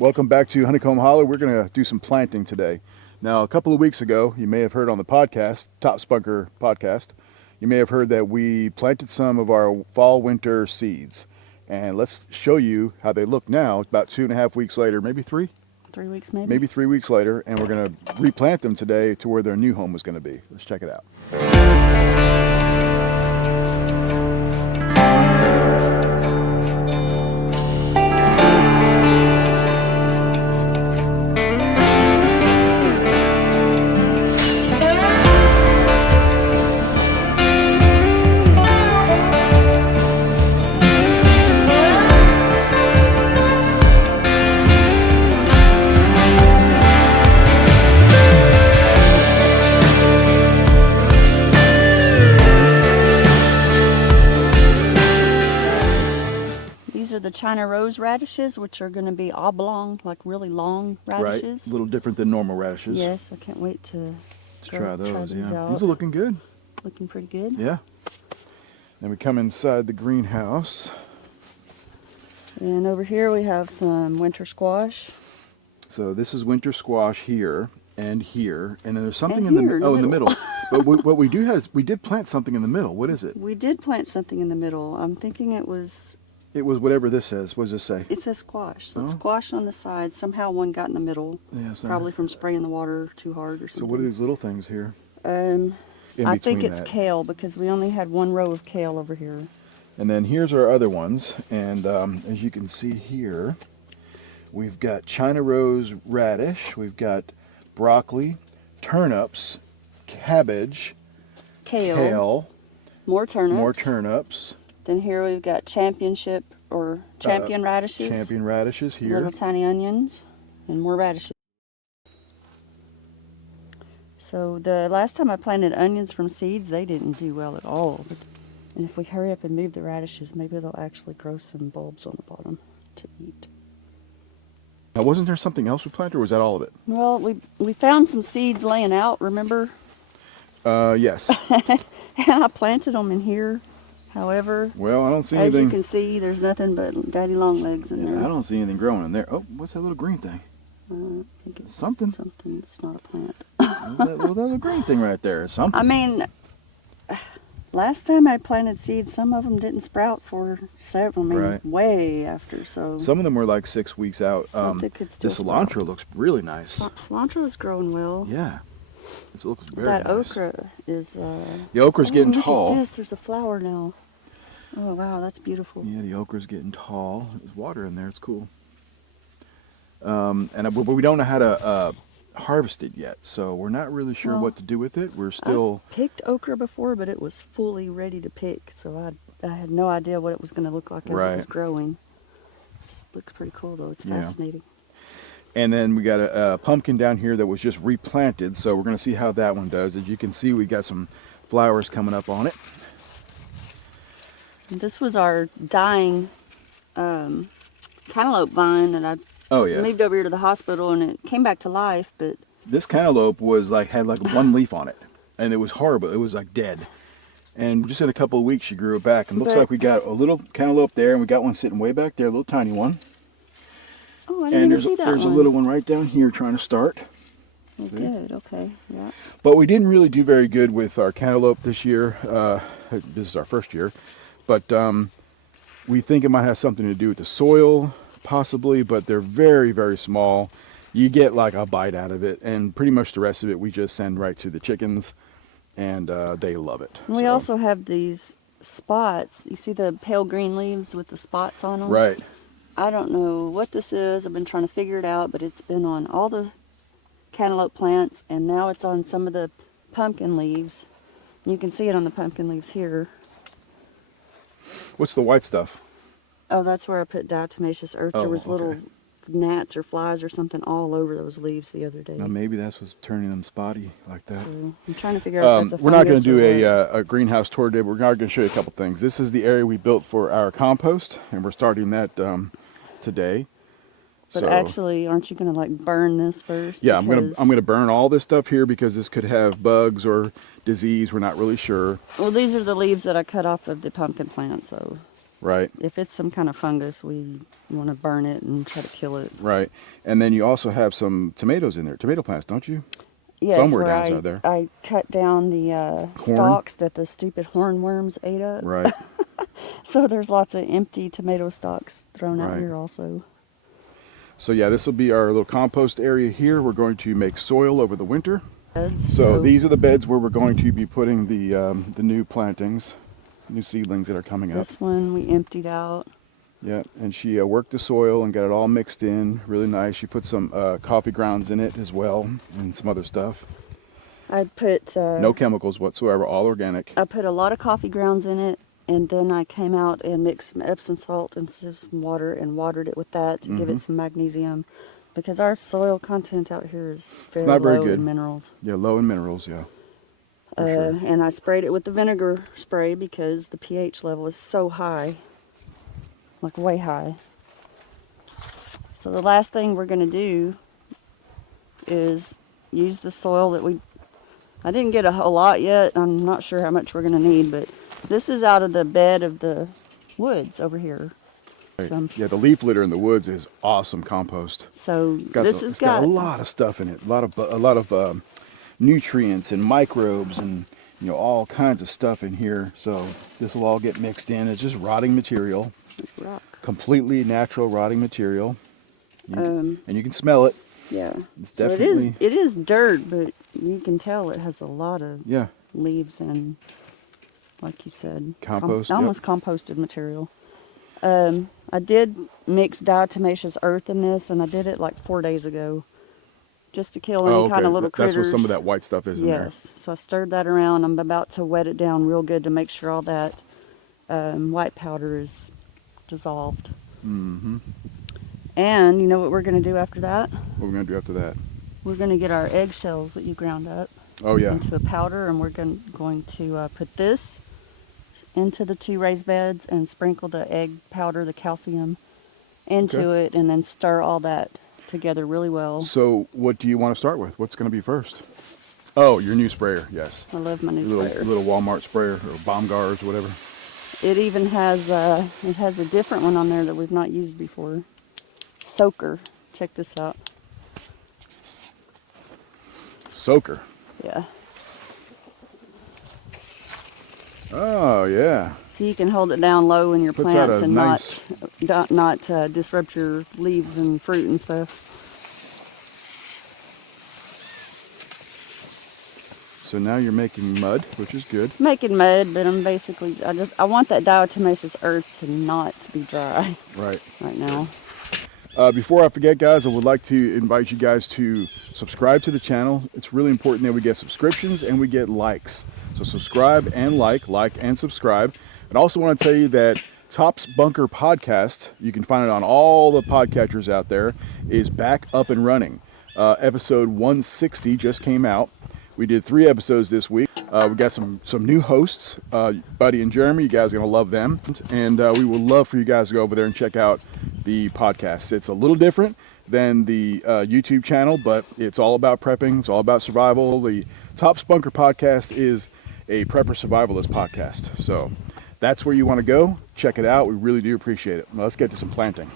Welcome back to Honeycomb Hollow. We're going to do some planting today. Now, a couple of weeks ago, you may have heard on the podcast, Top Spunker podcast, you may have heard that we planted some of our fall-winter seeds. And let's show you how they look now, about 2.5 weeks later, maybe 3? 3 weeks maybe? Maybe 3 weeks later, and we're going to replant them today to where their new home was going to be. Let's check it out. These are the China rose radishes, which are going to be oblong, like really long radishes. Right, a little different than normal radishes. Yes, I can't wait to try those. these out. These are looking good. Looking pretty good. Yeah. Then we come inside the greenhouse. And over here we have some winter squash. So this is winter squash here, and then there's something in here, the middle. But what we do have is we did plant something in the middle. What is it? We did plant something in the middle. I'm thinking it was whatever this says. What does this say? It says squash. So it's squash on the side. Somehow one got in the middle. Yeah, so probably from spraying the water too hard or something. So what are these little things here? I think it's kale, because we only had one row of kale over here. And then here's our other ones. And as you can see here, we've got China rose radish. We've got broccoli, turnips, cabbage, kale, more turnips. Then here we've got champion radishes. Champion radishes here. Little tiny onions and more radishes. So the last time I planted onions from seeds, they didn't do well at all. And if we hurry up and move the radishes, maybe they'll actually grow some bulbs on the bottom to eat. Now, wasn't there something else we planted, or was that all of it? Well, we found some seeds laying out, remember? Yes. And I planted them in here. However, well, I don't see as anything. you can see, there's nothing but daddy long legs in there. I don't see anything growing in there. Oh, what's that little green thing? I think it's something. It's not a plant. That little green thing right there is something. I mean, last time I planted seeds, some of them didn't sprout for several, way after. So some of them were like 6 weeks out. Something could still the cilantro sprout. Looks really nice. Cilantro is growing well. Yeah, it looks very that nice. okra is. The okra's getting look tall. At this, there's a flower now. Oh wow, that's beautiful. Yeah, the okra's getting tall. There's water in there. It's cool. But we don't know how to harvest it yet, so we're not really sure what to do with it. We're still. I've picked okra before, but it was fully ready to pick, so I had no idea what it was going to look like as it was growing. This looks pretty cool though. It's fascinating. And then we got a pumpkin down here that was just replanted, so we're going to see how that one does. As you can see, we got some flowers coming up on it. This was our dying cantaloupe vine that I moved over here to the hospital, and it came back to life. But this cantaloupe had one leaf on it, and it was horrible. It was like dead. And just in a couple of weeks, she grew it back. And looks like we got a little cantaloupe there, and we got one sitting way back there, a little tiny one. Oh, I didn't even see that one. There's a little one right down here trying to start. Oh, good. Okay. Yeah. But we didn't really do very good with our cantaloupe this year. This is our first year. But we think it might have something to do with the soil, possibly, but they're very, very small. You get like a bite out of it, and pretty much the rest of it we just send right to the chickens, and they love it. We also have these spots. You see the pale green leaves with the spots on them? Right. I don't know what this is. I've been trying to figure it out, but it's been on all the cantaloupe plants, and now it's on some of the pumpkin leaves. You can see it on the pumpkin leaves here. What's the white stuff? Oh, that's where I put diatomaceous earth. There was little gnats or flies or something all over those leaves the other day. Now maybe that's what's turning them spotty like that. So I'm trying to figure out if that's a We're not going to fungus do a greenhouse tour today. We're going to show you a couple things. This is the area we built for our compost, and we're starting that today. But actually, aren't you going to like burn this first? Yeah, I'm gonna burn all this stuff here because this could have bugs or disease. We're not really sure. Well, these are the leaves that I cut off of the pumpkin plant, so Right. If it's some kind of fungus, we want to burn it and try to kill it. Right. And then you also have some tomatoes in there, tomato plants, don't you? Yes, Somewhere where down inside there. I cut down the Corn. stalks that the stupid hornworms ate up. Right. So there's lots of empty tomato stalks thrown out Right. here also. So yeah, this will be our little compost area here. We're going to make soil over the winter. Beds, So these are the beds where we're going to be putting the new plantings, new seedlings that are coming up. this one we emptied out. Yeah, and she worked the soil and got it all mixed in, really nice. She put some coffee grounds in it as well, and some other stuff. I put No chemicals whatsoever, all organic. I put a lot of coffee grounds in it, and then I came out and mixed some Epsom salt and some water and watered it with that to give it some magnesium, because our soil content out here is very not very low good. in minerals. Yeah, low in minerals, yeah. For sure. And I sprayed it with the vinegar spray because the pH level is so high, like way high. So the last thing we're going to do is use the soil that I didn't get a whole lot yet. I'm not sure how much we're going to need, but this is out of the bed of the woods over here. Right. Yeah, the leaf litter in the woods is awesome compost. So It's got a lot of stuff in it, a lot of nutrients and microbes and all kinds of stuff in here. So this will all get mixed in. It's just rotting material, rock. completely natural rotting material, and you can smell it. Yeah, It's so definitely it is dirt, but you can tell it has a lot of yeah. leaves and, like you said, Compost, yep. almost composted material. I did mix diatomaceous earth in this, and I did it like 4 days ago, just to kill any kind of little critters. That's what some of that white stuff is in there. Yes, so I stirred that around. I'm about to wet it down real good to make sure all that white powder is dissolved. Mm-hmm. And you know what we're going to do after that? What we're going to do after that? We're going to get our eggshells that you ground up Oh, yeah. into a powder, and we're going to put this into the 2 raised beds and sprinkle the egg powder, the calcium, into it, and then stir all that together really well. So what do you want to start with? What's going to be first? Oh, your new sprayer, yes. I love my new Your sprayer. little Walmart sprayer or Baumgars or whatever. It even has a different one on there that we've not used before. Soaker. Check this out. Soaker. Yeah. Oh, yeah. So you can hold it down low in your Puts out plants a and nice- not disrupt your leaves and fruit and stuff. So now you're making mud, which is good. Making mud, but I'm basically I want that diatomaceous earth to not be dry Right. right now. Before I forget, guys, I would like to invite you guys to subscribe to the channel. It's really important that we get subscriptions and we get likes. So subscribe and like and subscribe. And I also want to tell you that Top's Bunker Podcast, you can find it on all the podcatchers out there, is back up and running. Episode 160 just came out. We did 3 episodes this week. We got some new hosts, Buddy and Jeremy. You guys are going to love them. And we would love for you guys to go over there and check out the podcast. It's a little different than the YouTube channel, but it's all about prepping. It's all about survival. The Top's Bunker Podcast is a prepper survivalist podcast. So that's where you want to go. Check it out. We really do appreciate it. Now let's get to some planting.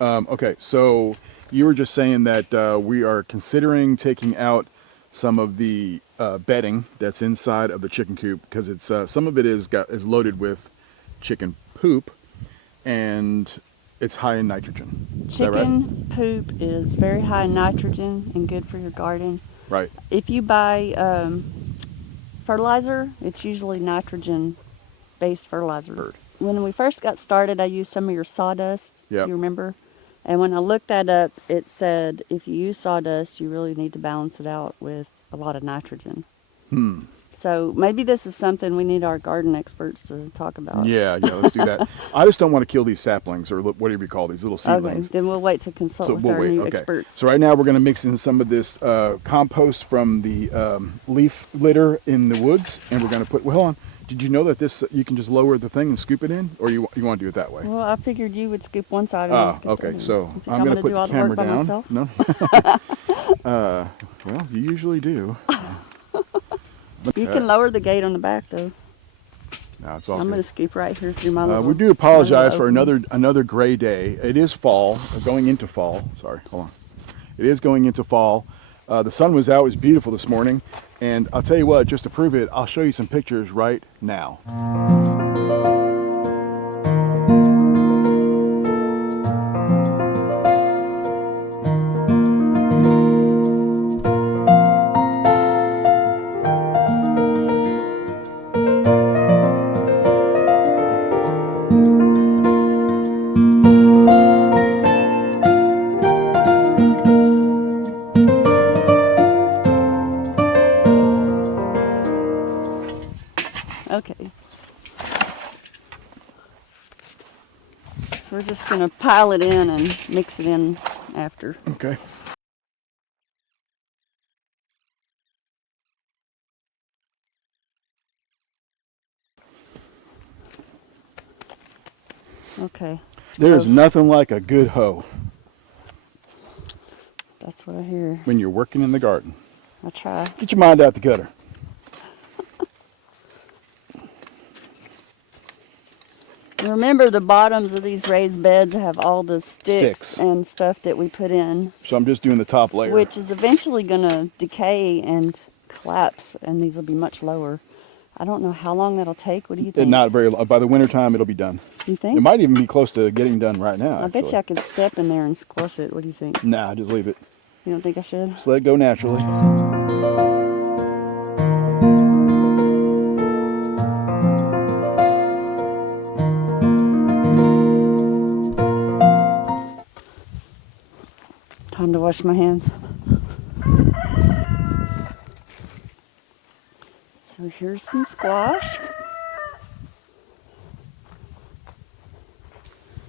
Okay, so you were just saying that we are considering taking out some of the bedding that's inside of the chicken coop because it's some of it is loaded with chicken poop and it's high in nitrogen. Is that right? Chicken poop is very high in nitrogen and good for your garden. Right. If you buy fertilizer, it's usually nitrogen-based fertilizer. Heard. When we first got started, I used some of your sawdust. Yep. Do you remember? And when I looked that up, it said if you use sawdust, you really need to balance it out with a lot of nitrogen. So maybe this is something we need our garden experts to talk about. Yeah, let's do that. I just don't want to kill these saplings or whatever you call these little Okay, seedlings. then we'll wait to consult with our new experts. So right now we're going to mix in some of this compost from the leaf litter in the woods, and we're going to put. Well, hold on. Did you know that this you can just lower the thing and scoop it in, or you want to do it that way? Well, I figured you would scoop one side and I'd scoop the okay. other. So You think I'm going to put do the all camera work by down. myself? No. Well, you usually do. You can lower the gate on the back though. No, it's all I'm good. going to scoop right here through my little... We do apologize for opening. another gray day. It is fall, going into fall. Sorry, hold on. It is going into fall. The sun was out. It was beautiful this morning. And I'll tell you what, just to prove it, I'll show you some pictures right now. Okay. So we're just going to pile it in and mix it in after. Okay. Okay. There's Close. nothing like a good hoe That's what I hear. when you're working in the garden. I try. Get your mind out the gutter. Remember, the bottoms of these raised beds have all the sticks and stuff that we put in, So I'm just doing the top layer. which is eventually going to decay and collapse, and these will be much lower. I don't know how long that'll take. What do you think? Not very long. By the winter time, it'll be done. You think? It might even be close to getting done right now. I bet you I could step in there and squash it. What do you think? Nah, just leave it. You don't think I should? Just let it go naturally. Time to wash my hands. So here's some squash.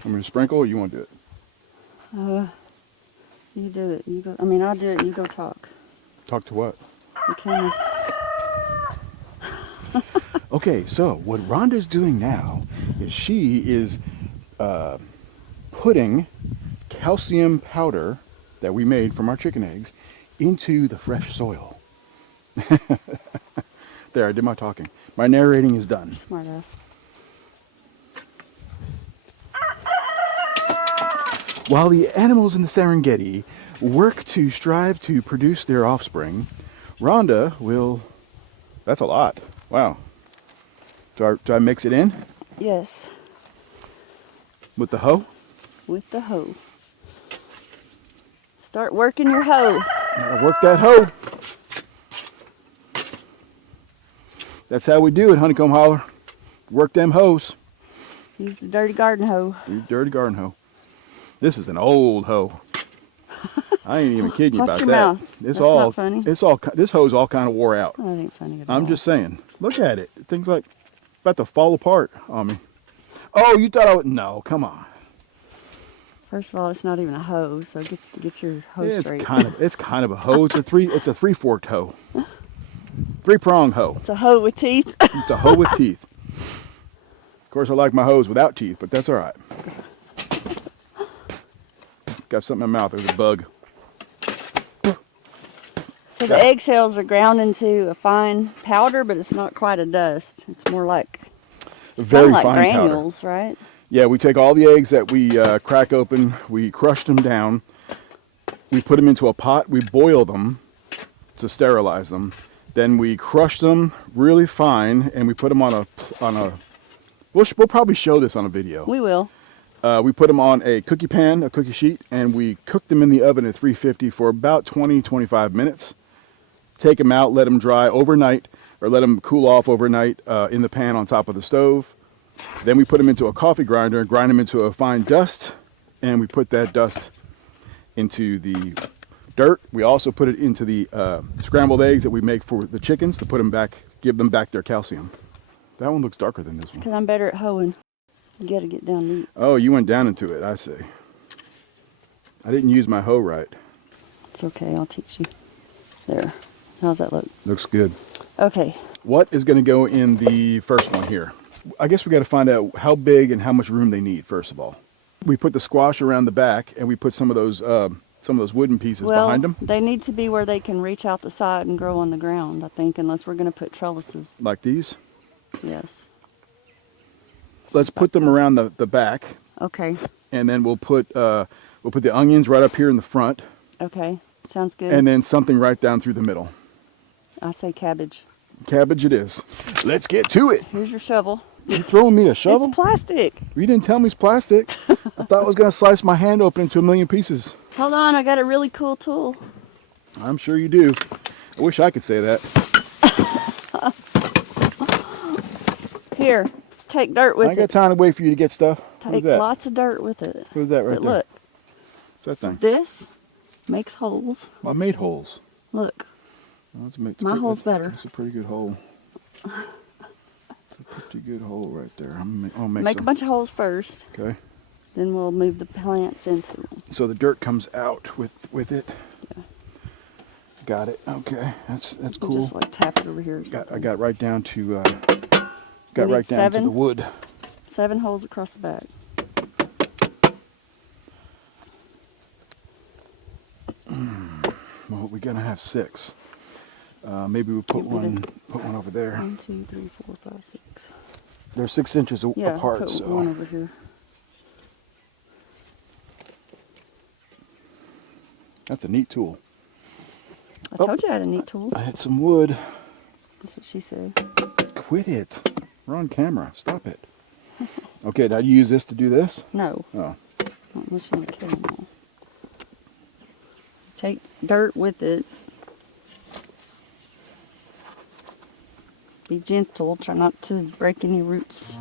I'm going to sprinkle, or you want to do it? You do it. You go. I mean, I'll do it. You go talk. Talk to what? The camera. Okay, so what Rhonda's doing now is she is putting calcium powder that we made from our chicken eggs into the fresh soil. There, I did my talking. My narrating is done. Smart ass. While the animals in the Serengeti work to strive to produce their offspring, Rhonda will... That's a lot. Wow. Do I mix it in Yes, with the hoe? with the hoe. Start working your hoe. Gotta work that hoe. That's how we do it, Honeycomb Holler. Work them hoes. Use the dirty garden hoe. Use dirty garden hoe. This is an old hoe. I ain't even kidding you Watch about your that. mouth. It's That's all, not funny. This hoe's all kind of wore out. That ain't funny at all. I'm just saying. Look at it. Things like about to fall apart on me. Oh, you thought I would? No, come on. First of all, it's not even a hoe, so get your hoe straight. It's kind of a hoe. It's a three-forked hoe. Three-pronged hoe. It's a hoe with teeth. It's a hoe with teeth. Of course, I like my hoes without teeth, but that's all right. Got something in my mouth. There's a bug. So the eggshells are ground into a fine powder, but it's not quite a dust. It's more like Very like fine powder. granules, right? Yeah, we take all the eggs that we crack open, we crush them down, we put them into a pot, we boil them to sterilize them, then we crush them really fine, and we put them on a. We'll probably show this on a video. We will. We put them on a cookie pan, a cookie sheet, and we cook them in the oven at 350 for about 20-25 minutes. Take them out, let them dry overnight, or let them cool off overnight in the pan on top of the stove. Then we put them into a coffee grinder and grind them into a fine dust, and we put that dust into the dirt. We also put it into the scrambled eggs that we make for the chickens to put them back, give them back their calcium. That one looks darker than this one. Because I'm better at hoeing. You got to get down deep. Oh, you went down into it, I see. I didn't use my hoe right. It's okay, I'll teach you. There. How's that look? Looks good. Okay. What is going to go in the first one here? I guess we got to find out how big and how much room they need, first of all. We put the squash around the back, and we put some of those wooden pieces behind them. They need to be where they can reach out the side and grow on the ground, I think, unless we're going to put trellises. Like these? Yes. let's put them around the back, Okay. and then we'll put the onions right up here in the front, Okay. Sounds good. and then something right down through the middle. I say cabbage. Cabbage it is. Let's get to it. Here's your shovel. You throwing me a shovel? It's plastic. You didn't tell me it's plastic. I thought I was gonna slice my hand open into a million pieces. Hold on, I got a really cool tool. I'm sure you do. I wish I could say that. Here, take dirt with I ain't got it. time to wait for you to get stuff. What is Take that? lots of dirt with it. What is that right But there? look, What's that so thing? this makes holes. Well, I made holes. Look, Well, it's My hole's better. That's a pretty good hole. It's a pretty good hole right there. I'll make a some. bunch of holes first. Okay. Then we'll move the plants into them. So the dirt comes out with it. Yeah. Got it. Okay. That's We'll cool. just like tap it over here or something. I got right down to We got need right down to 7? the wood. 7 holes across the back. Well, we're gonna have 6. Maybe we'll put Give me one over there. 1, 2, 3, 4, 5, 6. They're 6 inches Yeah, apart, put so one over here. that's a neat tool. I told you I had a neat tool. I had some wood. That's what she said. Quit it. We're on camera. Stop it. Okay, now you use this to do this? No, Oh. not unless you want to kill them all. Take dirt with it. Be gentle. Try not to break any roots.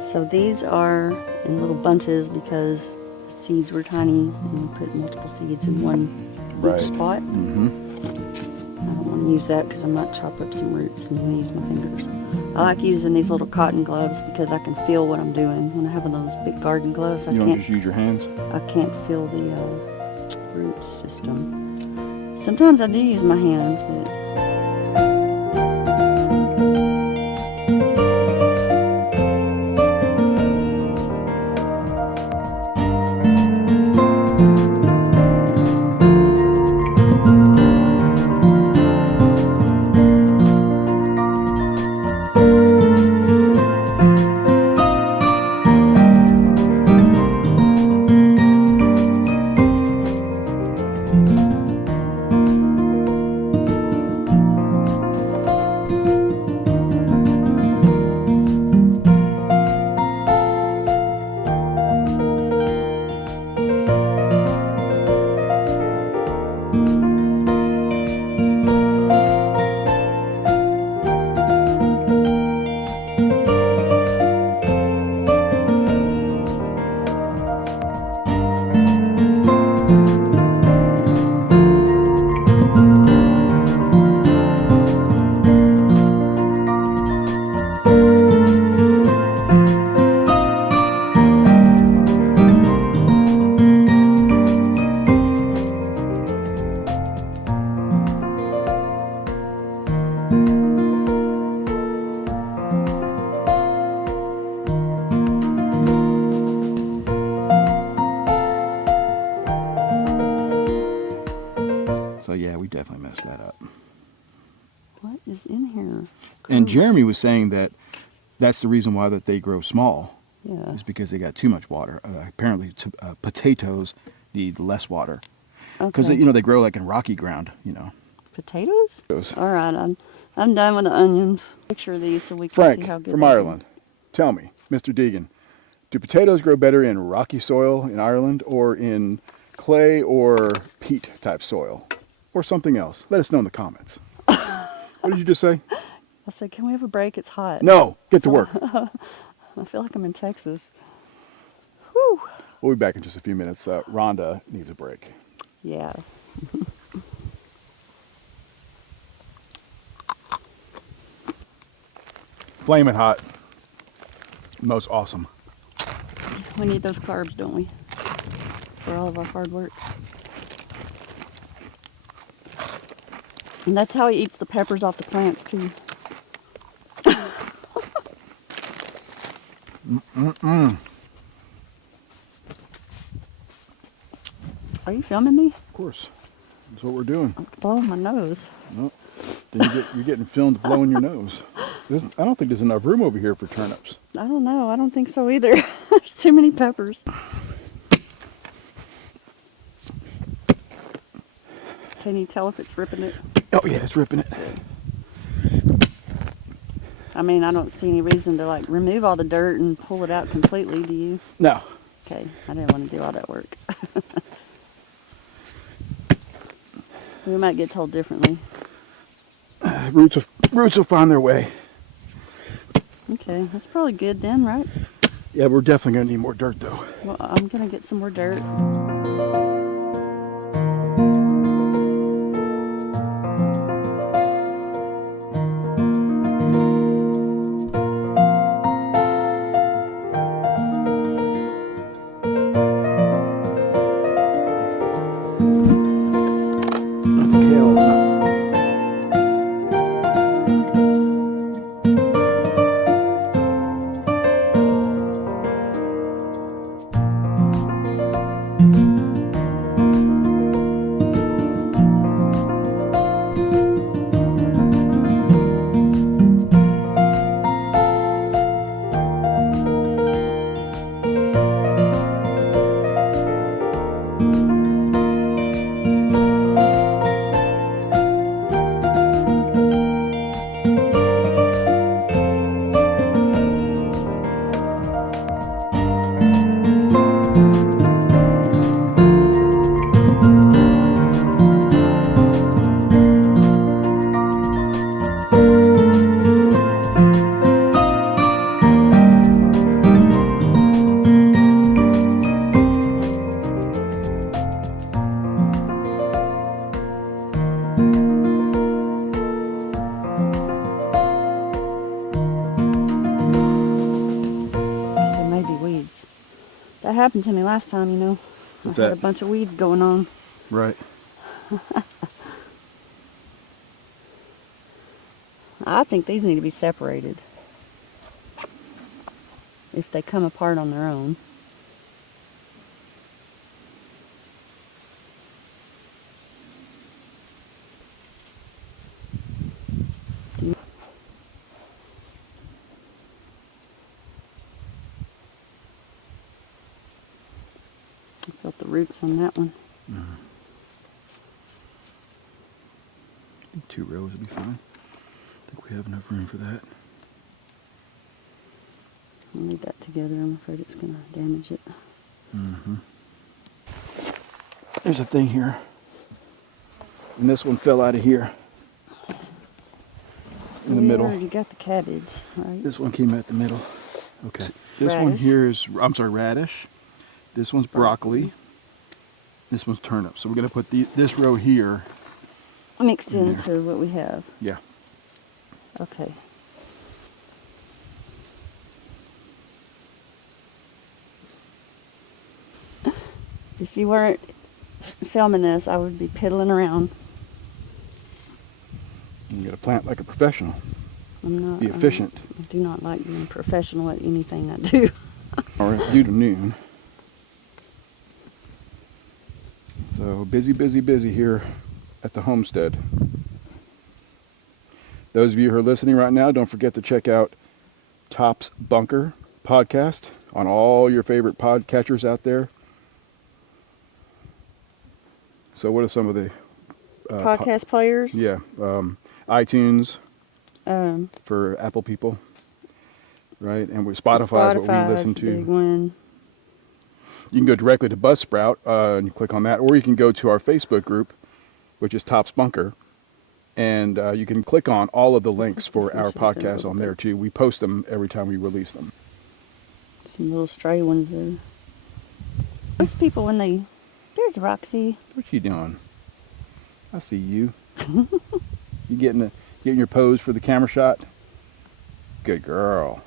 So these are in little bunches because the seeds were tiny and we put multiple seeds in one Right. each spot. Mm-hmm. I don't want to use that because I might chop up some roots and I'm going to use my fingers. I like using these little cotton gloves because I can feel what I'm doing. When I have one of those big garden gloves, I You don't can't just use your hands? feel the root system. Sometimes I do use my hands, but So yeah, we definitely messed that up. what is in here? And Gross. Jeremy was saying that that's the reason why that they grow small. Yeah. Is because they got too much water. Apparently, potatoes need less water because Okay. they grow like in rocky ground. Potatoes? Those. All right, I'm done with the onions. Picture these so we can Frank see how good from they do. Ireland, tell me, Mr. Deegan, do potatoes grow better in rocky soil in Ireland or in clay or peat type soil or something else? Let us know in the comments. What did you just say? I said, can we have a break? It's hot. No, get to work. I feel like I'm in Texas. Whew. We'll be back in just a few minutes. Rhonda needs a break. Yeah. Flaming hot. Most awesome. We need those carbs, don't we? For all of our hard work. And that's how he eats the peppers off the plants too. Are you filming me? Of course. That's what we're doing. I'm blowing my nose. Nope. Then you're getting filmed blowing your nose. I don't think there's enough room over here for turnips. I don't know. I don't think so either. There's too many peppers. Can you tell if it's ripping it? Oh yeah, it's ripping it. I mean, I don't see any reason to like remove all the dirt and pull it out completely, do you? No. Okay, I didn't want to do all that work. We might get told differently. Roots will find their way. Okay, that's probably good then, right? Yeah, we're definitely gonna need more dirt though. Well, I'm gonna get some more dirt. That happened to me last time, you know. What's I had that? a bunch of weeds going on. Right. I think these need to be separated if they come apart on their own. I felt the roots on that one. Mm-hmm. 2 rows would be fine. I think we have enough room for that. I'll leave that together. I'm afraid it's going to damage it. Mm-hmm. There's a thing here. And this one fell out of here. In the middle. We already got the cabbage, right? This one came out the middle. Okay. This one Radish. here is, I'm sorry, radish. This one's broccoli. This one's turnip. So we're going to put this row here. Mixed into what we have. Yeah. Okay. If you weren't filming this, I would be piddling around. You got to plant like a professional. I'm not. Be efficient. I do not like being professional at anything I do. Or due to noon. So busy, busy, busy here at the homestead. Those of you who are listening right now, don't forget to check out Top's Bunker podcast on all your favorite podcatchers out there. So what are some of the Podcast players? Yeah, iTunes For Apple people, right? And Spotify is what we listen the to. big one. You can go directly to Buzzsprout and you click on that, or you can go to our Facebook group, which is Top's Bunker, and you can click on all of the links for our podcasts on there too. We post them every time we release them. Some little stray ones there. Most people, when they... There's Roxy. What you doing? I see you. You getting your pose for the camera shot? Good girl.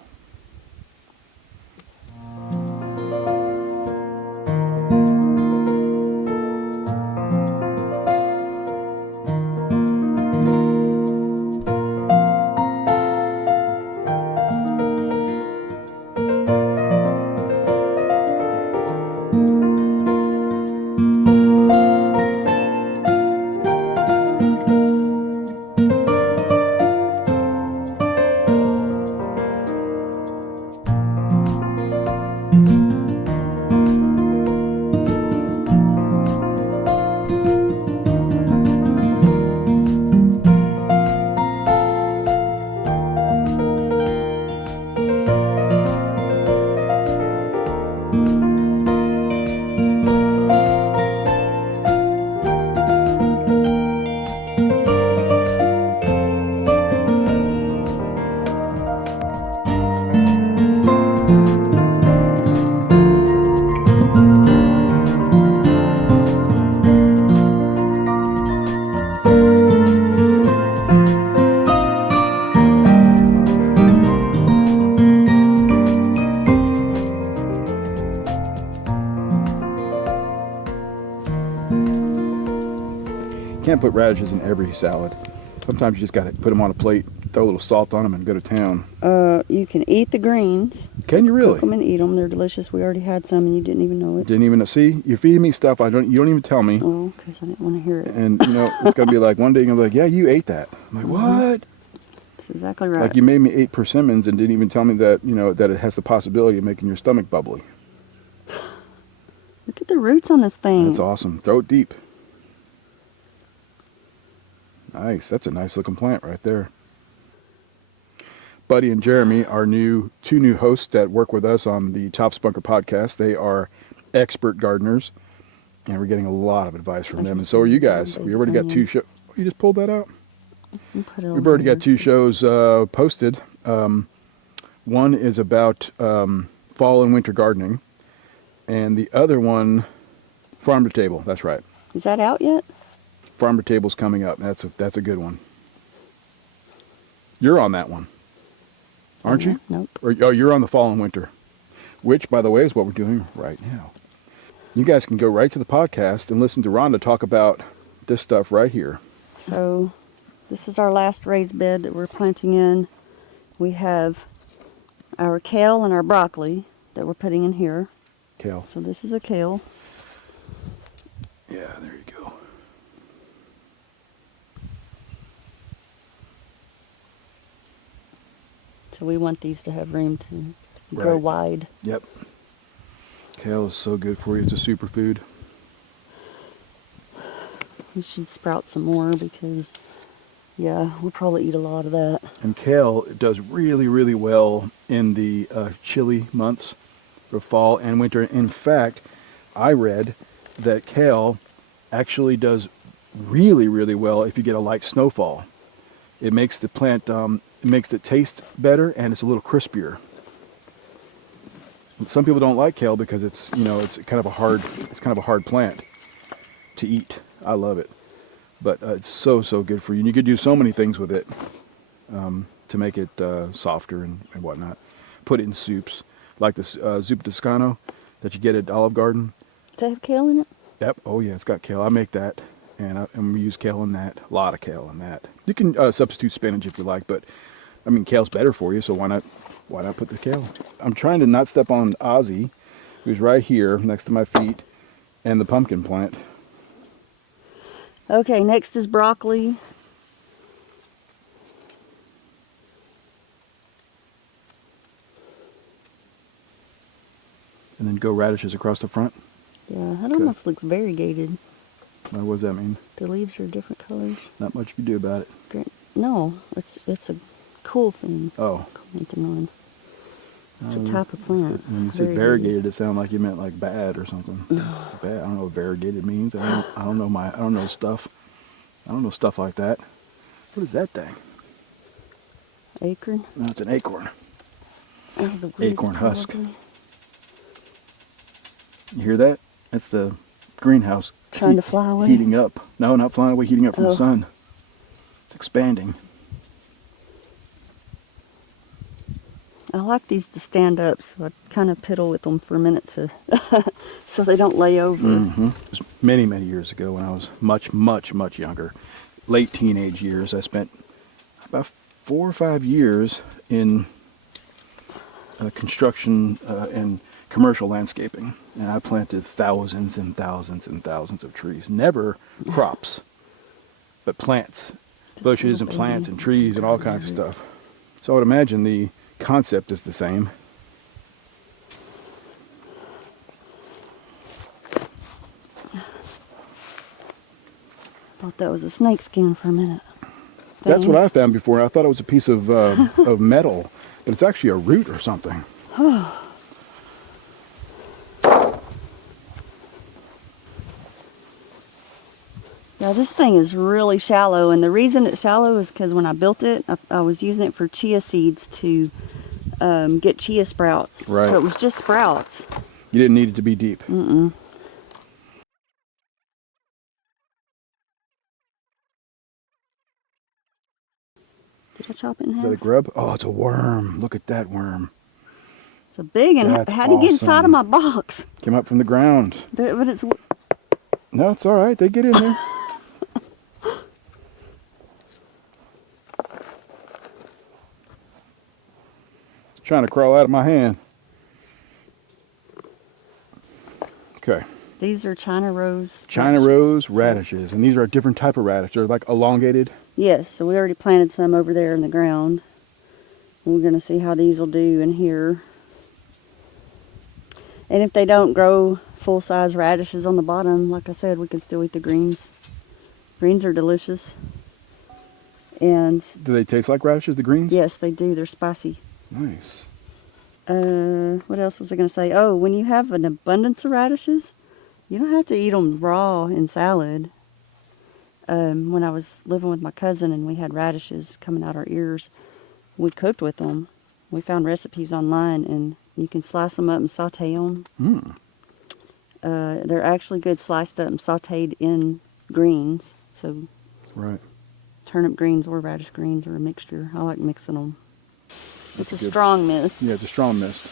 can't put radishes in every salad. Sometimes you just got to put them on a plate, throw a little salt on them, and go to town. You can eat the greens. Can you really? Cook them and eat them. They're delicious. We already had some, and you didn't even know it. Didn't even know. See, you're feeding me stuff you don't even tell me. Oh, because I didn't want to hear it. And it's gonna be like one day you're gonna be like, yeah, you ate that. I'm like, what? That's exactly right. Like you made me eat persimmons and didn't even tell me that that it has the possibility of making your stomach bubbly. Look at the roots on this thing. That's awesome. Throw it deep. Nice. That's a nice looking plant right there. Buddy and Jeremy are two new hosts that work with us on the Chops Bunker podcast. They are expert gardeners, and we're getting a lot of advice from them, and so are you guys. We already got 2 shows. You just pulled that out? We've already got 2 shows posted. One is about fall and winter gardening, and the other one, farm to table. That's right. Is that out yet? Farm to table's coming up. That's a good one. You're on that one, aren't you? Nope. You're on the fall and winter, which, by the way, is what we're doing right now. You guys can go right to the podcast and listen to Rhonda talk about this stuff right here. So this is our last raised bed that we're planting in. We have our kale and our broccoli that we're putting in here. Kale. So this is a kale. Yeah, there you go. So we want these to have room to grow wide. Yep. Kale is so good for you. It's a superfood. We should sprout some more because, yeah, we'll probably eat a lot of that. And kale does really, really well in the chilly months of fall and winter. In fact, I read that kale actually does really, really well if you get a light snowfall. It makes the plant, it makes it taste better, and it's a little crispier. Some people don't like kale because it's kind of a hard plant to eat. I love it, but it's so good for you. And you could do so many things with it to make it softer and whatnot. Put it in soups, like the zuppa toscano that you get at Olive Garden. Does it have kale in it? Yep. Oh yeah, it's got kale. I make that, and we use kale in that. A lot of kale in that. You can substitute spinach if you like, but I mean kale's better for you, so why not put the kale? I'm trying to not step on Ozzy, who's right here next to my feet, and the pumpkin plant. Okay, next is broccoli. And then go radishes across the front. Yeah, that almost looks variegated. What does that mean? The leaves are different colors. Not much you can do about it. Great. No, it's a cool thing. Oh. Commenting on. It's a type of plant. When you said variegated, it sounded like you meant like bad or something. It's bad. I don't know what variegated means. I don't know stuff. I don't know stuff like that. What is that thing? Acorn? No, it's an acorn. Oh, the weeds Acorn husk. probably. You hear that? That's the greenhouse. Trying to fly away? Heating up. No, not flying away, heating up from the sun. It's expanding. I like these to stand up, so I kind of piddle with them for a minute so they don't lay over. Mm-hmm. It was many, many years ago when I was much, much, much younger. Late teenage years. I spent about 4 or 5 years in construction and commercial landscaping. And I planted thousands and thousands and thousands of trees. Never crops, but plants. Bushes and plants and trees and all kinds of stuff. So I would imagine the concept is the same. Thought that was a snake skin for a minute. That's what I found before. I thought it was a piece of metal, but it's actually a root or something. Yeah, this thing is really shallow, and the reason it's shallow is because when I built it, I was using it for chia seeds to get chia sprouts. Right. So it was just sprouts. You didn't need it to be deep. Mm-mm. Did I chop it in half? Is that a grub? Oh, it's a worm. Look at that worm. It's a big one. That's How do you get inside awesome. of my box? Came up from the ground. But it's... No, it's all right. They get in there. trying to crawl out of my hand. Okay. These are China rose. China radishes. rose So- radishes, and these are a different type of radish. They're like elongated. Yes, so we already planted some over there in the ground. We're going to see how these will do in here. And if they don't grow full-size radishes on the bottom, like I said, we can still eat the greens. Greens are delicious. And Do they taste like radishes, the greens? yes, they do. They're spicy. Nice. What else was I going to say? Oh, when you have an abundance of radishes, you don't have to eat them raw in salad. When I was living with my cousin and we had radishes coming out our ears, we cooked with them. We found recipes online, and you can slice them up and saute them. Mm. They're actually good sliced up and sauteed in greens. So Right. turnip greens or radish greens or a mixture. I like mixing them. It's a good. strong mist. Yeah, it's a strong mist.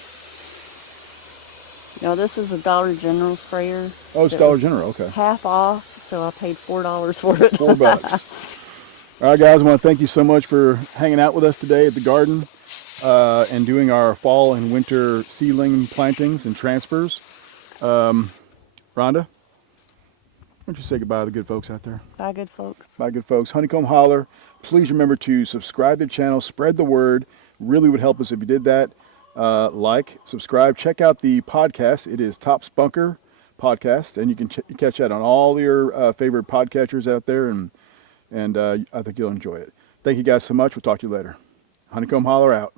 Now this is a Dollar General sprayer. Oh, it's that Dollar was General. Okay. half off, so I paid $4 for it. $4. All right, guys, I want to thank you so much for hanging out with us today at the garden and doing our fall and winter seedling plantings and transfers. Rhonda, why don't you say goodbye to the good folks out there? Bye, good folks. Bye, good folks. Honeycomb Holler. Please remember to subscribe to the channel, spread the word. Really would help us if you did that. Like, subscribe, check out the podcast. It is Top's Bunker Podcast, and you can catch that on all your favorite podcatchers out there, and I think you'll enjoy it. Thank you guys so much. We'll talk to you later. Honeycomb Holler out.